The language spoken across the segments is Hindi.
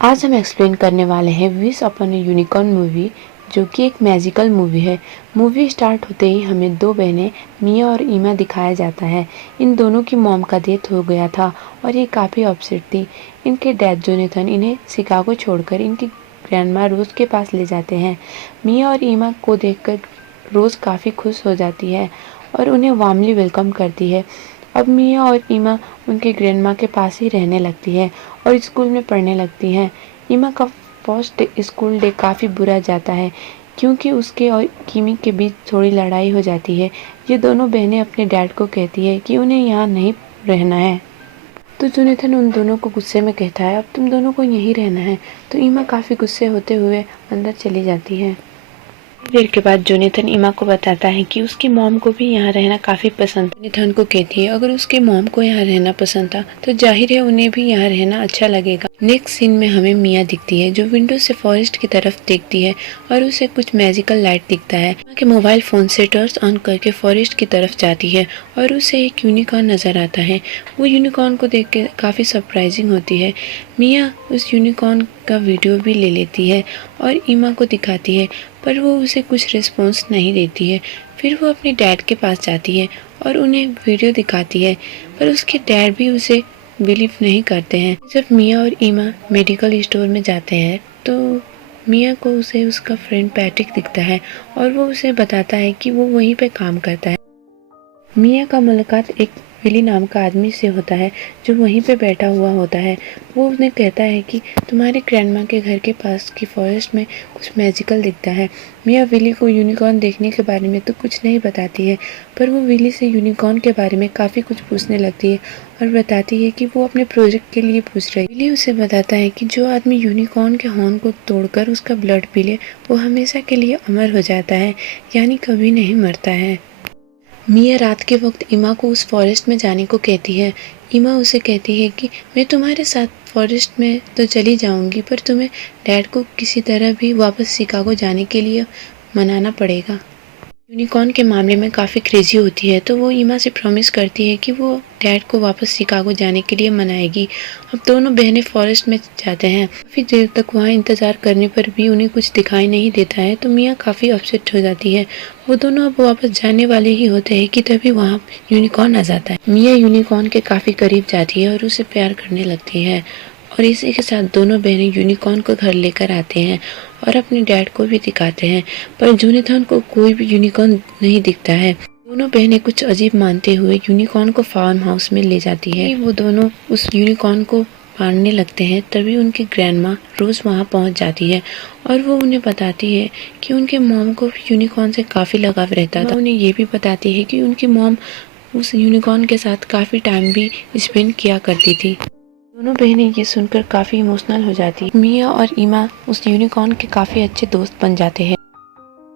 आज हम एक्सप्लेन करने वाले हैं विश अपॉन ए यूनिकॉर्न मूवी, जो कि एक मैजिकल मूवी है। मूवी स्टार्ट होते ही हमें दो बहनें मिया और ईमा दिखाया जाता है। इन दोनों की मॉम का डेथ हो गया था और ये काफ़ी अपसेट थी। इनके डैड जोनेथन इन्हें शिकागो छोड़कर इनकी ग्रैंडमा रोज के पास ले जाते हैं। मिया और ईमा को देखकर रोज काफ़ी खुश हो जाती है और उन्हें वार्मली वेलकम करती है। अब मिया और ईमा उनके ग्रैंडमा के पास ही रहने लगती है और स्कूल में पढ़ने लगती हैं। ईमा का फर्स्ट स्कूल डे काफ़ी बुरा जाता है क्योंकि उसके और किमी के बीच थोड़ी लड़ाई हो जाती है। ये दोनों बहनें अपने डैड को कहती है कि उन्हें यहाँ नहीं रहना है, तो जोनेथन उन दोनों को गुस्से में कहता है अब तुम दोनों को यहीं रहना है। तो ईमा काफ़ी गुस्से होते हुए अंदर चली जाती है। देर के बाद जोनेथन ईमा को बताता है कि उसकी मॉम को भी यहाँ रहना काफ़ी पसंद। जोनेथन को कहती है अगर उसकी मॉम को यहाँ रहना पसंद था तो जाहिर है उन्हें भी यहाँ रहना अच्छा लगेगा। नेक्स्ट सीन में हमें मिया दिखती है जो विंडो से फॉरेस्ट की तरफ देखती है और उसे कुछ मैजिकल लाइट दिखता है। मिया के मोबाइल फोन से टॉर्च ऑन करके फॉरेस्ट की तरफ जाती है और उसे एक यूनिकॉर्न नजर आता है। वो यूनिकॉर्न को देख के काफ़ी सरप्राइजिंग होती है। मिया उस यूनिकॉर्न का वीडियो भी ले लेती है और ईमा को दिखाती है, पर वो उसे कुछ रिस्पॉन्स नहीं देती है। फिर वो अपने डैड के पास जाती है और उन्हें वीडियो दिखाती है, पर उसके डैड भी उसे बिलीव नहीं करते हैं। जब मिया और ईमा मेडिकल स्टोर में जाते हैं तो मिया को उसे उसका फ्रेंड पैट्रिक दिखता है और वो उसे बताता है कि वो वहीं पे काम करता है। मिया का मुलाकात एक विली नाम का आदमी से होता है जो वहीं पे बैठा हुआ होता है। वो उन्हें कहता है कि तुम्हारे ग्रैंडमा के घर के पास की फॉरेस्ट में कुछ मैजिकल दिखता है। मिया विली को यूनिकॉर्न देखने के बारे में तो कुछ नहीं बताती है, पर वो विली से यूनिकॉर्न के बारे में काफ़ी कुछ पूछने लगती है और बताती है कि वो अपने प्रोजेक्ट के लिए पूछ रही है। विली उसे बताता है कि जो आदमी यूनिकॉर्न के हॉर्न को तोड़कर उसका ब्लड पी ले वो हमेशा के लिए अमर हो जाता है, यानी कभी नहीं मरता है। मिया रात के वक्त ईमा को उस फॉरेस्ट में जाने को कहती है। ईमा उसे कहती है कि मैं तुम्हारे साथ फॉरेस्ट में तो चली जाऊंगी, पर तुम्हें डैड को किसी तरह भी वापस शिकागो जाने के लिए मनाना पड़ेगा। यूनिकॉर्न के मामले में काफ़ी क्रेजी होती है, तो वो ईमा से प्रॉमिस करती है कि वो डैड को वापस शिकागो जाने के लिए मनाएगी। अब दोनों बहनें फॉरेस्ट में जाते हैं। काफ़ी देर तक वहाँ इंतज़ार करने पर भी उन्हें कुछ दिखाई नहीं देता है, तो मिया काफ़ी अपसेट हो जाती है। वो दोनों अब वापस जाने वाले ही होते हैं कि तभी वहाँ यूनिकॉर्न आ जाता है। मिया यूनिकॉर्न के काफ़ी करीब जाती है और उसे प्यार करने लगती है और इसी के साथ दोनों बहनें यूनिकॉर्न को घर लेकर आते हैं और अपने डैड को भी दिखाते हैं, पर जोनेथन को कोई भी यूनिकॉर्न नहीं दिखता है। दोनों बहनें कुछ अजीब मानते हुए यूनिकॉर्न को फार्म हाउस में ले जाती है। वो दोनों उस यूनिकॉर्न को मारने लगते हैं, तभी उनकी ग्रैंडमा रोज वहां पहुंच जाती है और वो उन्हें बताती है कि उनके मॉम को यूनिकॉर्न से काफ़ी लगाव रहता था। उन्हें ये भी बताती है कि उनकी मॉम उस यूनिकॉर्न के साथ काफ़ी टाइम भी स्पेंड किया करती थी। दोनों बहनें ये सुनकर काफ़ी इमोशनल हो जाती। मिया और ईमा उस यूनिकॉर्न के काफ़ी अच्छे दोस्त बन जाते हैं।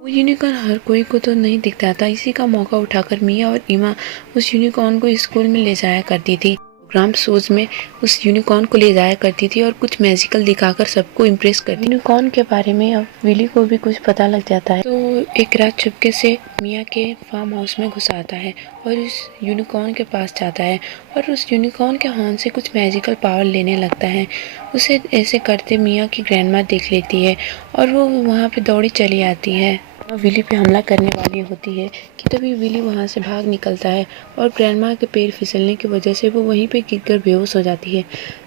वो यूनिकॉर्न हर कोई को तो नहीं दिखता था, इसी का मौका उठाकर मिया और ईमा उस यूनिकॉर्न को स्कूल में ले जाया करती थी। प्रोग्राम शोज में उस यूनिकॉर्न को ले जाया करती थी और कुछ मैजिकल दिखाकर सबको इम्प्रेस करती। यूनिकॉर्न के बारे में अब विली को भी कुछ पता लग जाता है, तो एक रात चुपके से मिया के फार्म हाउस में घुस आता है और उस यूनिकॉर्न के पास जाता है और उस यूनिकॉर्न के हॉर्न से कुछ मैजिकल पावर लेने लगता है। उसे ऐसे करते मिया की ग्रैंडमा देख लेती है और वो वहाँ पे दौड़ी चली आती है। विली पे हमला करने वाली होती है कि तभी विली वहाँ से भाग निकलता है और ग्रैंडमा के पैर फिसलने की वजह से वो वहीं पे गिरकर बेहोश हो जाती है।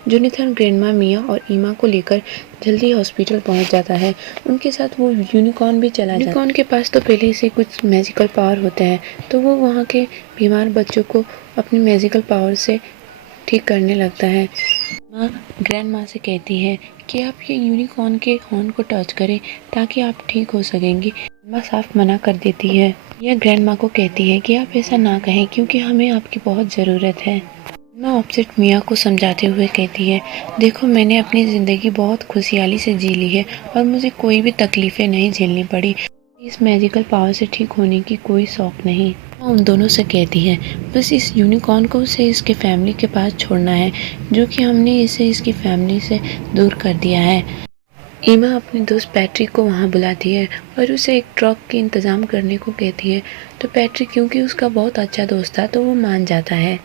जोनेथन ग्रैंडमा, मिया और ईमा को लेकर जल्दी हॉस्पिटल पहुँच जाता है। उनके साथ वो यूनिकॉर्न भी चला जाता है। यूनिकॉर्न के पास तो पहले से कुछ मैजिकल पावर होते हैं, तो वो वहाँ के बीमार बच्चों को अपनी मैजिकल पावर से ठीक करने लगता है। माँ ग्रैंड माँ से कहती है कि आप ये यूनिकॉर्न के हॉर्न को टच करें ताकि आप ठीक हो सकेंगी। माँ साफ मना कर देती है। यह ग्रैंड माँ को कहती है कि आप ऐसा ना कहें क्योंकि हमें आपकी बहुत ज़रूरत है। माँ अपसेट मिया को समझाते हुए कहती है देखो मैंने अपनी ज़िंदगी बहुत खुशहाली से जी ली है और मुझे कोई भी तकलीफ़ें नहीं झेलनी पड़ी। इस मैजिकल पावर से ठीक होने की कोई शौक नहीं। उन दोनों से कहती है बस इस यूनिकॉर्न को उसे इसके फैमिली के पास छोड़ना है, जो कि हमने इसे इसकी फैमिली से दूर कर दिया है। ईमा अपने दोस्त पैट्रिक को वहाँ बुलाती है और उसे एक ट्रक के इंतज़ाम करने को कहती है, तो पैट्रिक क्योंकि उसका बहुत अच्छा दोस्त था तो वो मान जाता है।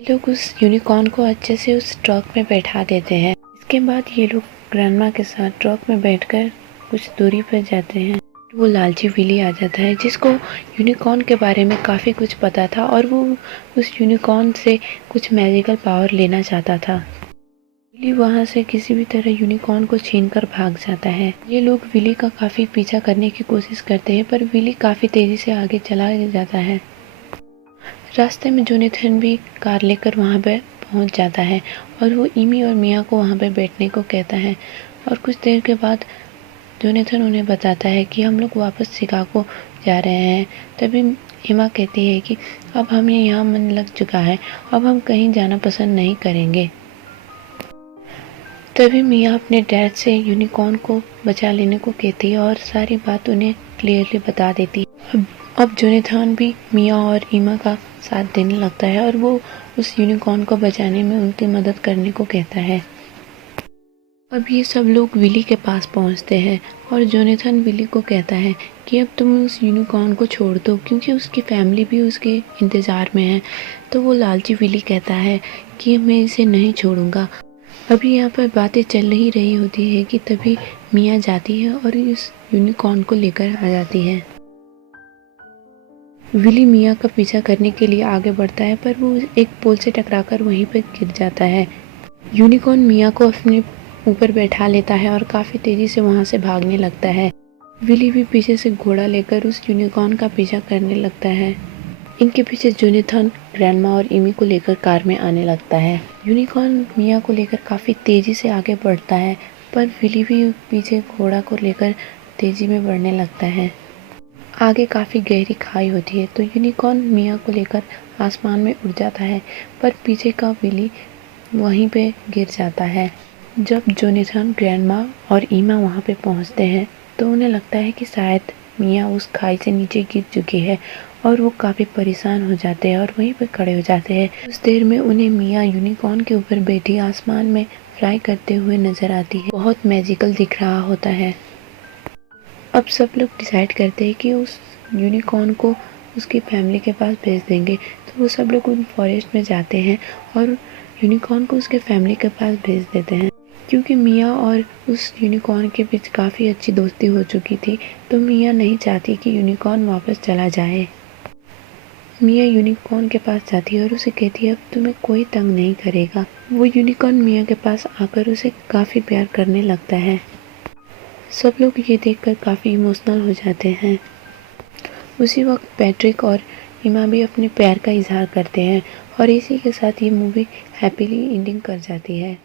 लोग उस यूनिकॉर्न को अच्छे से उस ट्रक में बैठा देते हैं। इसके बाद ये लोग ग्रैंडमा के साथ ट्रक में बैठकर कुछ दूरी पर जाते हैं। वो लालची विली आ जाता है जिसको यूनिकॉर्न के बारे में काफ़ी कुछ पता था और वो उस यूनिकॉर्न से कुछ मैजिकल पावर लेना चाहता था। विली वहाँ से किसी भी तरह यूनिकॉर्न को छीनकर भाग जाता है। ये लोग विली का काफ़ी पीछा करने की कोशिश करते हैं पर विली काफ़ी तेज़ी से आगे चला जाता है। रास्ते में जोनेथन भी कार लेकर वहाँ पर पहुँच जाता है और वो इमी और मिया को वहाँ पर बैठने को कहता है और कुछ देर के बाद जोनेथन उन्हें बताता है कि हम लोग वापस शिकागो जा रहे हैं। तभी इमा कहती है कि अब हमें यहाँ मन लग चुका है, अब हम कहीं जाना पसंद नहीं करेंगे। तभी मिया अपने डैड से यूनिकॉर्न को बचा लेने को कहती है और सारी बात उन्हें क्लियरली बता देती है। अब जोनेथन भी मिया और इमा का साथ देने लगता है और वो उस यूनिकॉर्न को बचाने में उनकी मदद करने को कहता है। अब ये सब लोग विली के पास पहुंचते हैं और जोनेथन विली को कहता है कि अब तुम उस यूनिकॉर्न को छोड़ दो क्योंकि उसकी फैमिली भी उसके इंतज़ार में है। तो वो लालची विली कहता है कि मैं इसे नहीं छोड़ूंगा। अभी यहाँ पर बातें चल ही रही होती है कि तभी मिया जाती है और इस यूनिकॉर्न को लेकर आ जाती है। विली मिया का पीछा करने के लिए आगे बढ़ता है पर वो एक पोल से टकराकर वहीं पर गिर जाता है। यूनिकॉर्न मिया को अपने ऊपर बैठा लेता है और काफ़ी तेज़ी से वहाँ से भागने लगता है। विली भी पीछे से घोड़ा लेकर उस यूनिकॉर्न का पीछा करने लगता है। इनके पीछे जोनेथन ग्रैंडमा और इमी को लेकर कार में आने लगता है। यूनिकॉर्न मिया को लेकर काफ़ी तेज़ी से आगे बढ़ता है पर विली भी पीछे घोड़ा को लेकर तेज़ी में बढ़ने लगता है। आगे काफ़ी गहरी खाई होती है तो यूनिकॉर्न मिया को लेकर आसमान में उड़ जाता है पर पीछे का विली वहीं पे गिर जाता है। जब जोनेथन ग्रैंडमा और इमा वहाँ पे पहुँचते हैं तो उन्हें लगता है कि शायद मिया उस खाई से नीचे गिर चुकी है और वो काफ़ी परेशान हो जाते हैं और वहीं पे खड़े हो जाते हैं। उस देर में उन्हें मिया यूनिकॉर्न के ऊपर बैठी आसमान में फ्लाई करते हुए नजर आती है। बहुत मैजिकल दिख रहा होता है। अब सब लोग डिसाइड करते हैं कि उस यूनिकॉर्न को उसकी फैमिली के पास भेज देंगे। तो वो सब लोग उन फॉरेस्ट में जाते हैं और यूनिकॉर्न को उसके फैमिली के पास भेज देते हैं। क्योंकि मिया और उस यूनिकॉर्न के बीच काफ़ी अच्छी दोस्ती हो चुकी थी तो मिया नहीं चाहती कि यूनिकॉर्न वापस चला जाए। मिया यूनिकॉर्न के पास जाती है और उसे कहती है अब तुम्हें कोई तंग नहीं करेगा। वो यूनिकॉर्न मिया के पास आकर उसे काफ़ी प्यार करने लगता है। सब लोग ये देखकर काफ़ी इमोशनल हो जाते हैं। उसी वक्त पैट्रिक और इमा भी अपने प्यार का इजहार करते हैं और इसी के साथ ये मूवी हैप्पीली एंडिंग कर जाती है।